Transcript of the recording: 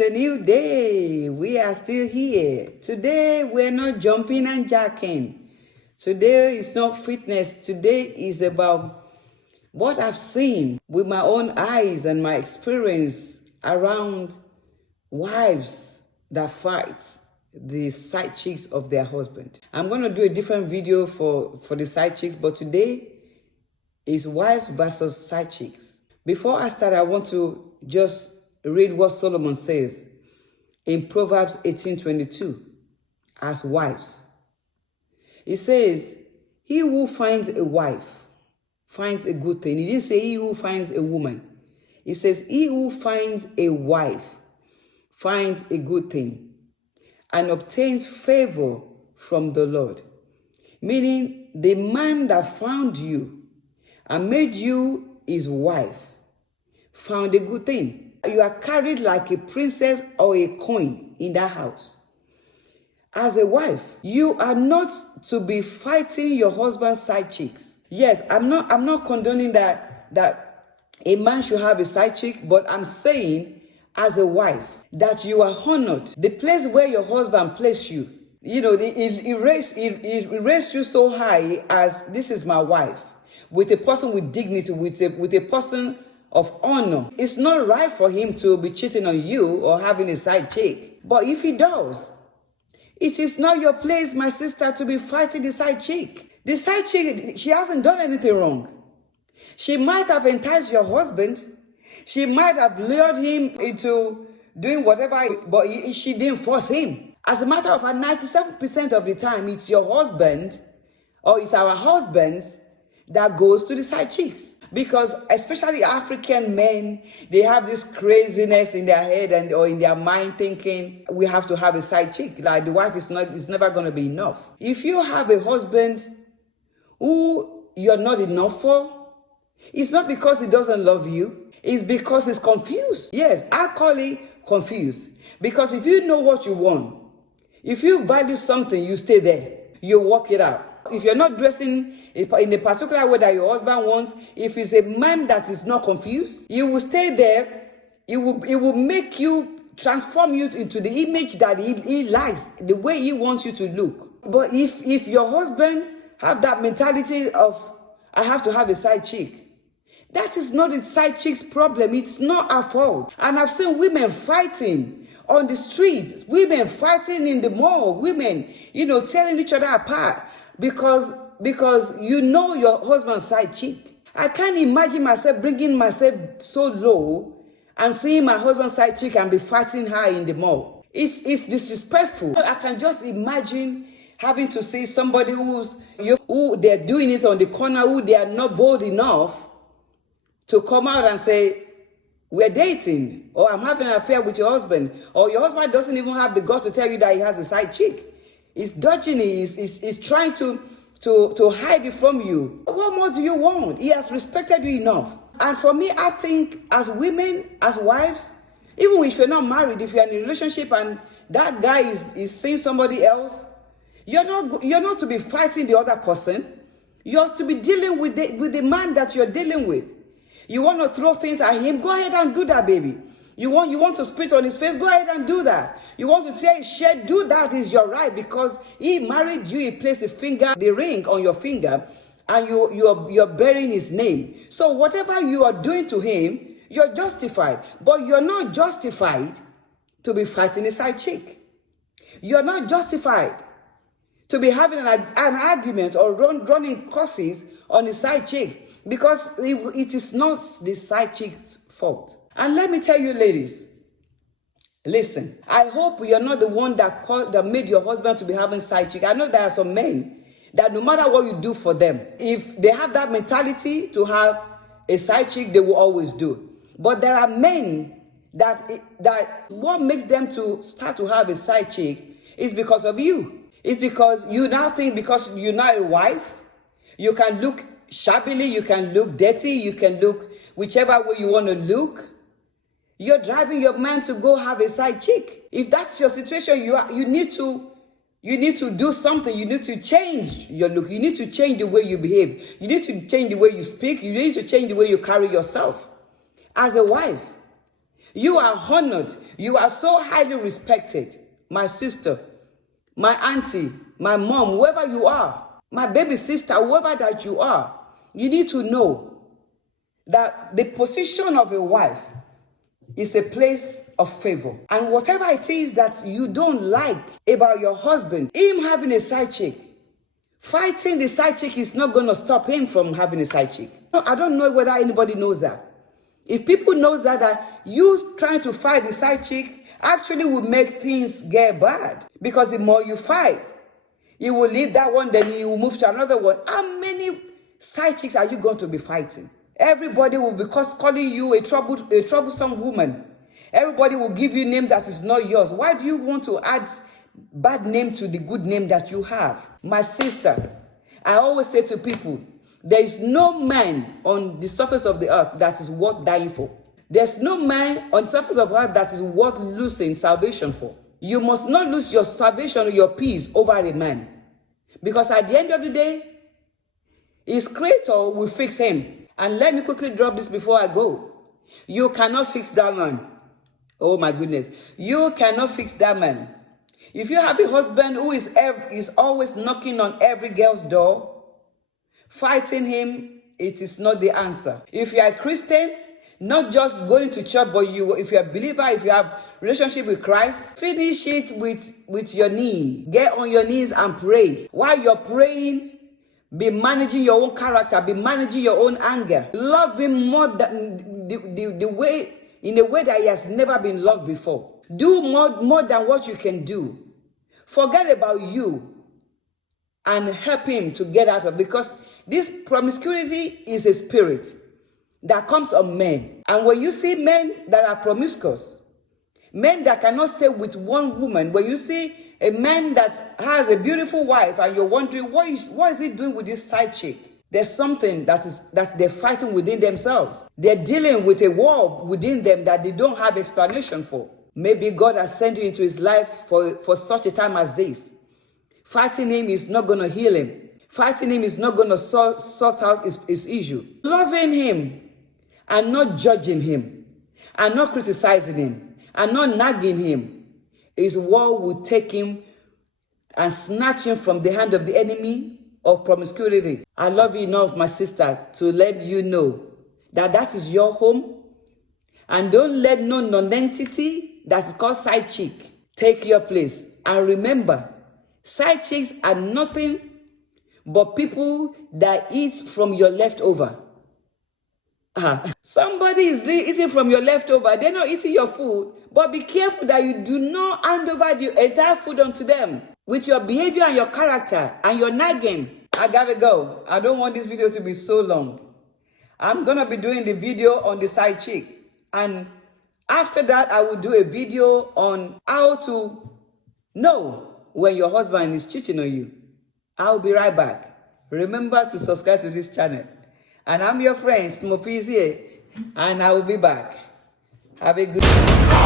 It's a new day. We are still here. Today, we're not jumping and jacking. Today is not fitness. Today is about what I've seen with my own eyes and my experience around wives that fight the side chicks of their husband. I'm going to do a different video for the side chicks, but today is wives versus side chicks. Before I start, I want to just read what Solomon says in Proverbs 18:22 as wives. It says, he who finds a wife finds a good thing. He didn't say he who finds a woman. It says he who finds a wife finds a good thing and obtains favor from the Lord. Meaning the man that found you and made you his wife found a good thing. You are carried like a princess or a queen in that house. As a wife, you are not to be fighting your husband's side chicks. Yes, I'm not condoning that a man should have a side chick, but I'm saying as a wife that you are honored. The place where your husband placed you, you know, it raised you so high as this is my wife, with a person with dignity, with a person of honor. It's not right for him to be cheating on you or having a side chick. But if he does, it is not your place, my sister, to be fighting the side chick. The side chick, she hasn't done anything wrong. She might have enticed your husband. She might have lured him into doing whatever, but she didn't force him. As a matter of fact, 97% of the time, it's your husband or it's our husbands that goes to the side chicks. Because especially African men, they have this craziness in their head or in their mind thinking we have to have a side chick. Like the wife is never going to be enough. If you have a husband who you're not enough for, it's not because he doesn't love you. It's because he's confused. Yes, I call it confused. Because if you know what you want, if you value something, you stay there. You work it out. If you're not dressing in a particular way that your husband wants, if it's a man that is not confused, you will stay there. It will make you, transform you into the image that he likes, the way he wants you to look. But if your husband have that mentality of, I have to have a side chick, that is not the side chick's problem. It's not our fault. And I've seen women fighting on the streets, women fighting in the mall, women, tearing each other apart because you know your husband's side chick. I can't imagine myself bringing myself so low and seeing my husband's side chick and be fighting her in the mall. It's disrespectful. I can just imagine having to see somebody who they're doing it on the corner, who they are not bold enough to come out and say, we're dating, or I'm having an affair with your husband, or your husband doesn't even have the guts to tell you that he has a side chick. He's dodging it, he's trying to hide it from you. What more do you want? He has respected you enough. And for me, I think as women, as wives, even if you're not married, if you're in a relationship and that guy is seeing somebody else, you're not to be fighting the other person. You're to be dealing with the man that you're dealing with. You want to throw things at him, go ahead and do that, baby. You want to spit on his face, go ahead and do that. You want to tear his shirt, do that, is your right, because he married you, he placed the ring on your finger, and you're bearing his name. So whatever you are doing to him, you're justified. But you're not justified to be fighting a side chick. You're not justified to be having an argument or running curses on the side chick. Because it is not the side chick's fault. And let me tell you, ladies, listen, I hope you're not the one that made your husband to be having side chick. I know there are some men that no matter what you do for them, if they have that mentality to have a side chick, they will always do. But there are men that what makes them to start to have a side chick is because of you. It's because you now think because you're not a wife, you can look shabbily, you can look dirty, you can look whichever way you want to look. You're driving your man to go have a side chick. If that's your situation, you need to do something. You need to change your look. You need to change the way you behave. You need to change the way you speak. You need to change the way you carry yourself as a wife. You are honored. You are so highly respected. My sister, my auntie, my mom, whoever you are, my baby sister, whoever that you are, you need to know that the position of a wife is a place of favor. And whatever it is that you don't like about your husband, him having a side chick, fighting the side chick is not going to stop him from having a side chick. I don't know whether anybody knows that. If people knows that you trying to fight the side chick actually will make things get bad. Because the more you fight, you will leave that one, then you will move to another one. How many side chicks are you going to be fighting? Everybody will be calling you a troublesome woman. Everybody will give you a name that is not yours. Why do you want to add bad name to the good name that you have? My sister, I always say to people, there is no man on the surface of the earth that is worth dying for. There's no man on the surface of the earth that is worth losing salvation for. You must not lose your salvation or your peace over a man. Because at the end of the day, his creator will fix him. And let me quickly drop this before I go. You cannot fix that man. Oh my goodness. You cannot fix that man. If you have a husband who is always knocking on every girl's door, fighting him, it is not the answer. If you are a Christian, not just going to church, but if you're a believer, if you have relationship with Christ, finish it with your knee. Get on your knees and pray. While you're praying, be managing your own character, be managing your own anger. Love him more than in a way that he has never been loved before. Do more than what you can do. Forget about you and help him to get out of it, because this promiscuity is a spirit that comes on men. And when you see men that are promiscuous, men that cannot stay with one woman, when you see a man that has a beautiful wife and you're wondering, what is he doing with this side chick? There's something that they're fighting within themselves. They're dealing with a war within them that they don't have explanation for. Maybe God has sent you into his life for such a time as this. Fighting him is not going to heal him. Fighting him is not going to sort out his issue. Loving him and not judging him and not criticizing him and not nagging him is what will take him and snatch him from the hand of the enemy of promiscuity. I love you enough, my sister, to let you know that is your home. And don't let no non-entity that is called side chick take your place. And remember, side chicks are nothing but people that eat from your leftover. Somebody is eating from your leftover. They're not eating your food. But be careful that you do not hand over the entire food onto them with your behavior and your character and your nagging. I gotta go. I don't want this video to be so long. I'm gonna be doing the video on the side chick. And after that, I will do a video on how to know when your husband is cheating on you. I'll be right back. Remember to subscribe to this channel. And I'm your friend, SMOPPY'S here. And I will be back. Have a good day.